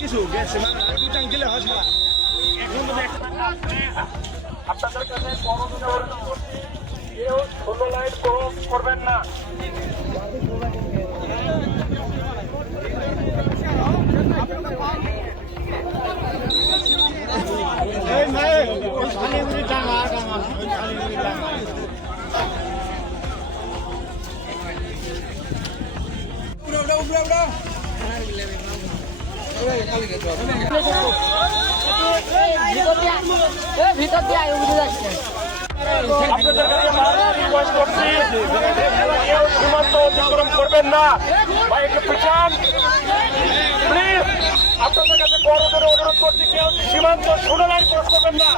কিছু গেছে মানে দুটাং দিলে হয় না এখন আপনাদের কাছে কেউ 16 লাইন ক্রস করবেন না। ভিতর দিয়ে আয় উঠে যাচ্ছে। আপনাদের কাছে রিকোয়েস্ট করছি কেউ সীমান্ত অতিক্রম করবেন না বা একটু পিছান প্লিজ। আপনাদের কাছে বড় করে অনুরোধ করছি কেউ সীমান্ত 16 লাইন ক্রস করবেন না।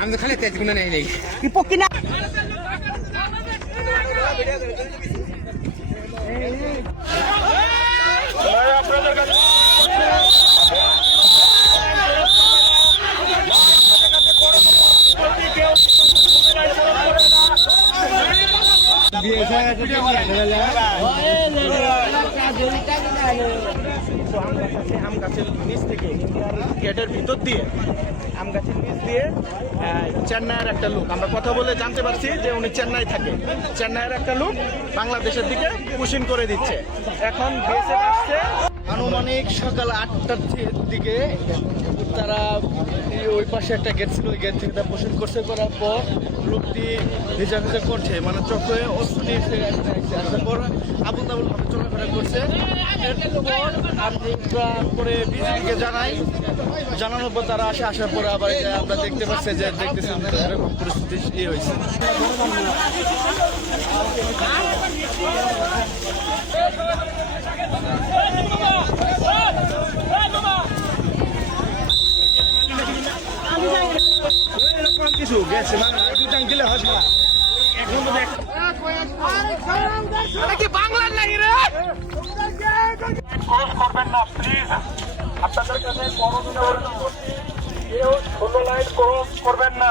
আমি তো খালি তেজ গুলো নেই নেই আপনাদের কাছে আম গাছের নিচ থেকে গেটের ভিতর দিয়ে আম গাছের নিচ দিয়ে চেন্নাইয়ের একটা লোক আমরা কথা বলে জানতে পারছি যে উনি চেন্নাই থাকে। চেন্নাইয়ের একটা লোক বাংলাদেশের দিকে পুশিং করে দিচ্ছে। এখন বিএসএফ আসছে আনুমানিক সকাল 8টার দিকে। তারা ওই পাশে একটা গেট ছিল, ওই গেট থেকে তারা পুশিং করছে। করার পর লোকটি ভিজা ভিজা করছে, মানে চোখে অস্ত্র নিয়ে আসার পর আবুল তাবুল ভাবে চলাফেরা করছে। এরপর আমরা পরে বিজেপিকে জানানোর পর তারা আসার পরে আবার আমরা দেখতে পাচ্ছি যে দেখতেছেন এরকম পরিস্থিতি হয়েছে। কিছু গেছে মানে দুটাং দিলে হয় না এখন কি বাংলার নাকি রে? ক্রস করবেন না প্লিজ। আপনাদের কাছে বড় করে অনুরোধ করছি কেউ 16 লাইন ক্রস করবেন না।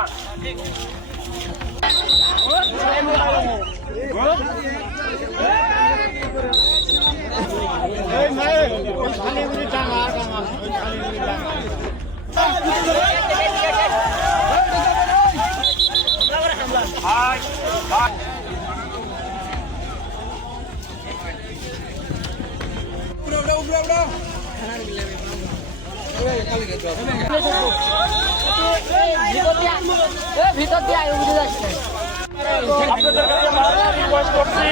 ভিতর দিয়ে আয় উঠে যাচ্ছে। আপনাদের কাছে রিকোয়েস্ট করছি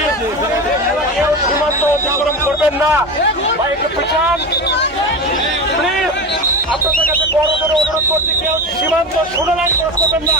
কেউ সীমান্ত অতিক্রম করবেন না বা একটু পিছান প্লিজ। আপনাদের কাছে বড় করে অনুরোধ করছি কেউ সীমান্ত 16 লাইন ক্রস করবেন না।